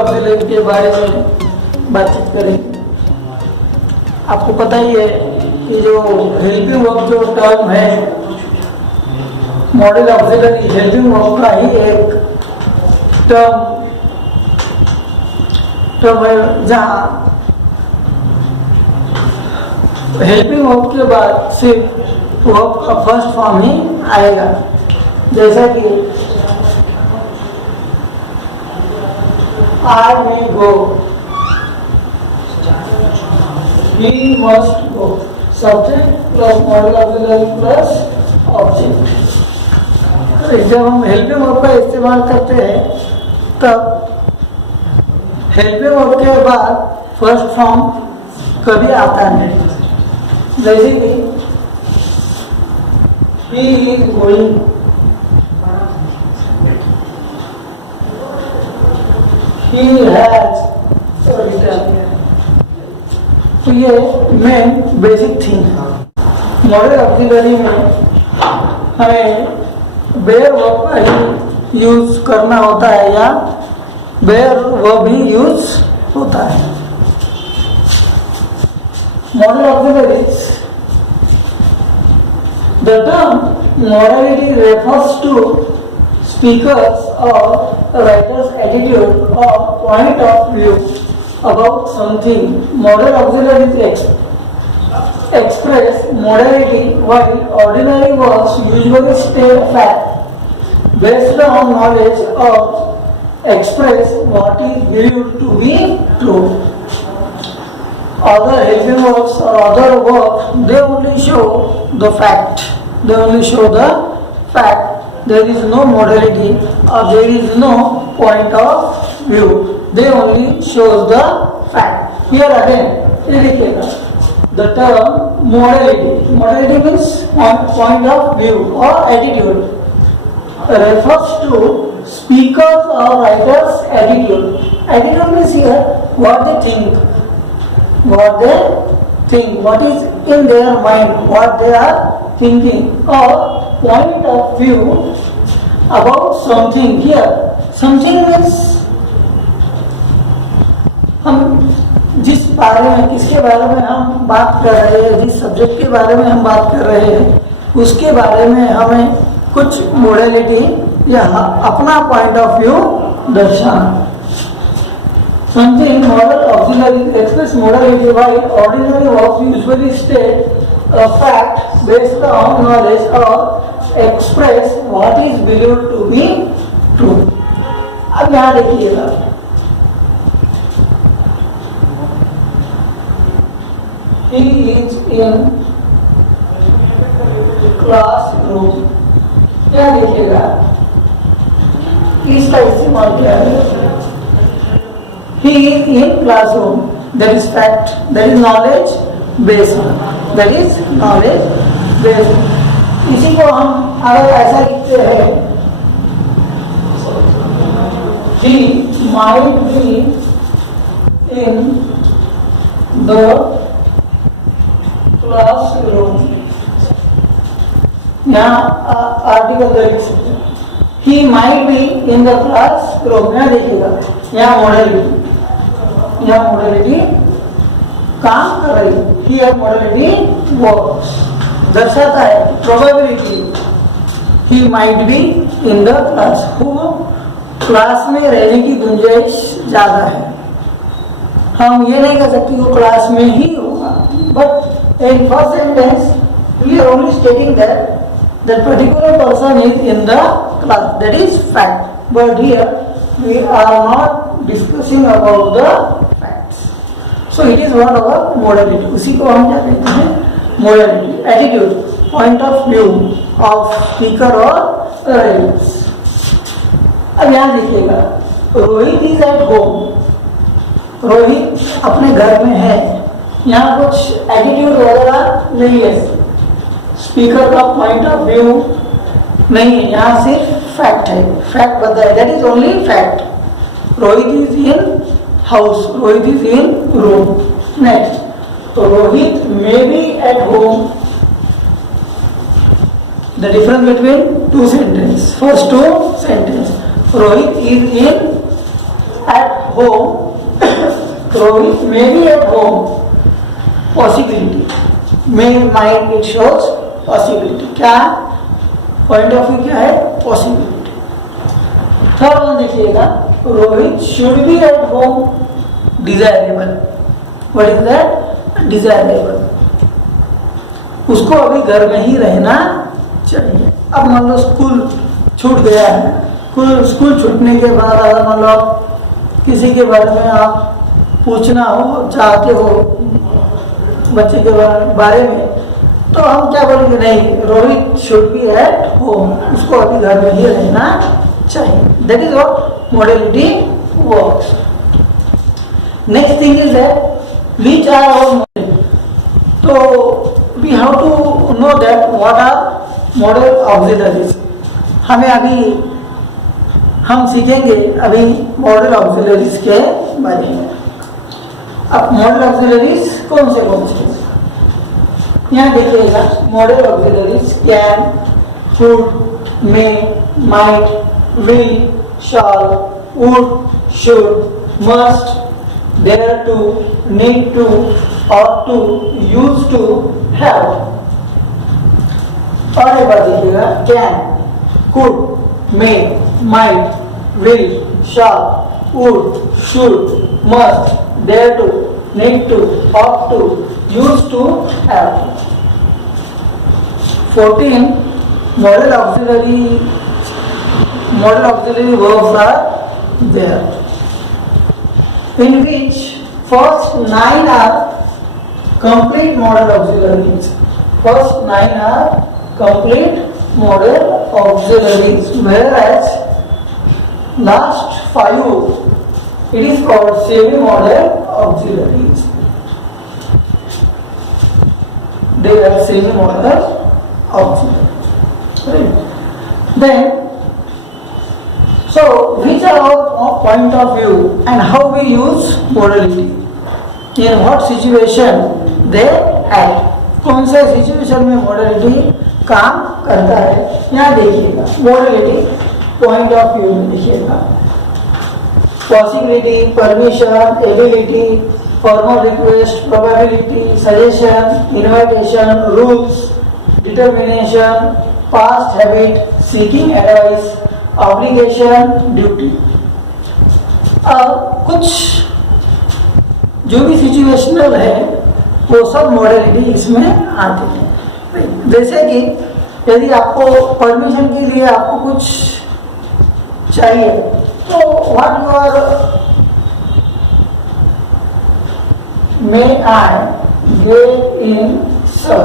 ऑक्सिलरी के बारे में बातचीत करेंगे। आपको पता ही है कि जो हेल्पिंग वर्ब जो टर्म है, मॉडल ऑक्सिलरी हेल्पिंग वर्ब का ही एक टर्म है, जहाँ हेल्पिंग वर्ब के बाद सिर्फ वर्ब का फर्स्ट फॉर्म ही आएगा। जैसा कि I may go, he must go, subject plus modal auxiliary plus object। जब हम हेल्पिंग वर्ब का इस्तेमाल करते हैं तब हेल्पिंग वर्ब के बाद फर्स्ट फॉर्म कभी आता नहीं। जैसे कि he is going, he has returned। तो ये मेन बेसिक थिंग है। मॉडल ऑक्सिलरी में हमें बेयर वर्ब का ही यूज करना होता है या बेयर वर्ब ही यूज होता है। Model auxiliaries, the term morality refers to speakers or writers' attitude or point of view about something. Modal auxiliaries express morality, while ordinary verbs usually state fact based on knowledge or express what is believed to be true. Other helping verbs or other verbs, they only show the fact. They only show the fact. There is no modality or there is no point of view. They only shows the fact. Here again, indicator. The term modality means point of view or attitude, refers to speakers or writers' attitude. Attitude means here what they think, what is in their mind, what they are thinking, or point of view about something. Here something means हम जिस बारे में, किसके बारे में हम बात कर रहे हैं, जिस सब्जेक्ट के बारे में हम बात कर रहे हैं, उसके बारे में हमें कुछ मोडलिटी या अपना पॉइंट ऑफ व्यू दर्शाना। Something modal auxiliary express modality, while ordinary verbs usually state a fact based on knowledge or express what is believed to be true। अब यहाँ देखिएगा, he is in classroom। क्या देखिएगा, इसका इस्तेमाल किया है। He is in classroom, that is fact, that is knowledge based, that is knowledge based। इसी को हम अगर ऐसा लिखते हैं, he might be in the classroom, यहाँ आर्टिकल लिख सकते हैं। He might be in the classroom। यहाँ देखिएगा, यहाँ मोडलिटी काम कर रही है। Here मोडलिटी वर्क्स दर्शाता है probability. He might be in the class, वो क्लास में रहने की गुंजाइश ज्यादा है। हम ये नहीं कह सकते वो क्लास में ही होगा, but in first sentence we are only stating that that particular person is in the class, that is fact, but here we are not discussing about the facts, so it is what our modality। उसी को हम क्या कहते हैं, modality, attitude, point of view of speaker और writers। अब यहाँ देखिएगा, Rohit is at home, Rohit अपने घर में है। यहाँ कुछ एटीट्यूड वगैरह नहीं है, स्पीकर का पॉइंट ऑफ व्यू नहीं है, यहाँ सिर्फ फैक्ट है, फैक्ट बताया, that is only fact. Rohit is in house, Rohit is in room. Next, तो Rohit may be at home. The difference between two sentence, first two sentence, Rohit is in at home Rohit may be at home possibility may might it shows possibility क्या point of view क्या है possibility third one देखिएगा Rohit should be at home desirable what is that desirable उसको अभी घर में ही रहना चाहिए अब मान लो स्कूल छूट गया है स्कूल छूटने के बाद अगर मान लो किसी के बारे में आप पूछना हो चाहते हो बच्चे के बारे में तो हम क्या बोलेंगे नहीं Rohit should be at home उसको अभी घर में ही रहना चाहिए that is what modality works next thing is that which are our model तो we have to know that what are modal auxiliaries हमें अभी हम सीखेंगे अभी मॉडल ऑक्सिलरीज के बारे में अब मॉडल ऑक्सिलरीज कौन से यहाँ देखिएगा modal auxiliaries can should may might will shall would should must dare to need to ought to used to have और एक बार देखिएगा can could may might will shall would should must dare to need to ought to used to have 14 model auxiliary verbs are there in which first 9 are complete model auxiliaries. First 9 are complete model auxiliaries, whereas last 5 it is called semi-model auxiliaries. They are semi-model auxiliaries. Right. Then, so which are our point of view and how we use modality? In what situation they act? कौन से सिचुएशन में मॉडलिटी काम करता है यहाँ देखिएगा modality point of view में देखिएगा possibility permission ability formal request probability suggestion invitation rules determination past habit seeking advice obligation duty अब कुछ जो भी सिचुएशनल है वो सब मॉडलिटी इसमें आते हैं जैसे कि यदि आपको परमिशन के लिए आपको कुछ चाहिए तो what you are may I get in sir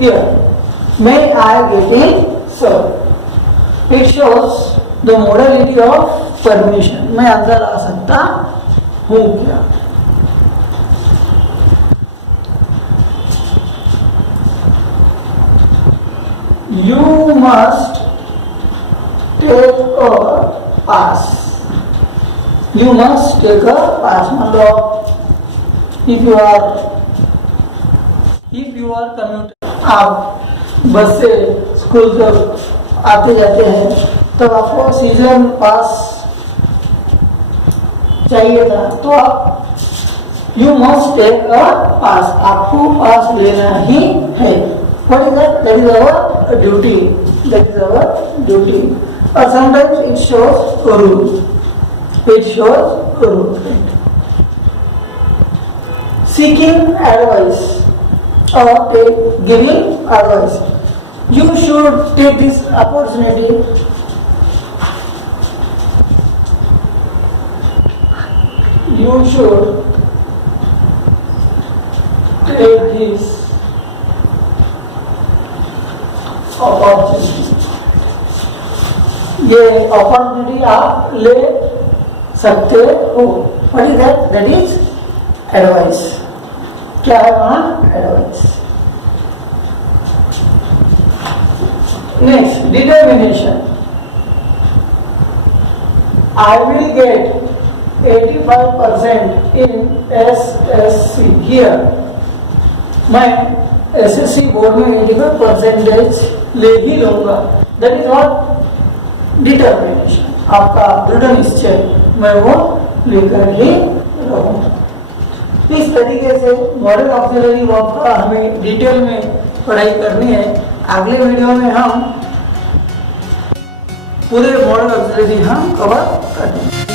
here may I get in sir it shows the modality of permission मैं अंदर आ सकता हूँ क्या You must take a pass. You must take a pass. मतलब if you are commuter, आप बस से स्कूल तक आते जाते हैं तो आपको सीजन पास चाहिए था तो आप you must take a pass. आपको पास लेना ही है. What is that? That is our duty. That is our duty. Or sometimes it shows a rule. It shows a rule. Seeking advice or giving advice. You should take this opportunity. You should take this opportunity ये अपॉर्चुनिटी आप ले सकते हो what is that that is advice क्या है वहां advice next determination I will get 85% in SSC here मैं SSC board में 85% ले ही लूंगा दैट इज नॉट डिटर्मिनेशन आपका दृढ़ निश्चय मैं वो लेकर ही रहूं। इस तरीके से मॉडल ऑक्सिलरी वर्ब का हमें डिटेल में पढ़ाई करनी है। अगले वीडियो में हम पूरे मॉडल ऑक्सिलरी हम कवर करेंगे।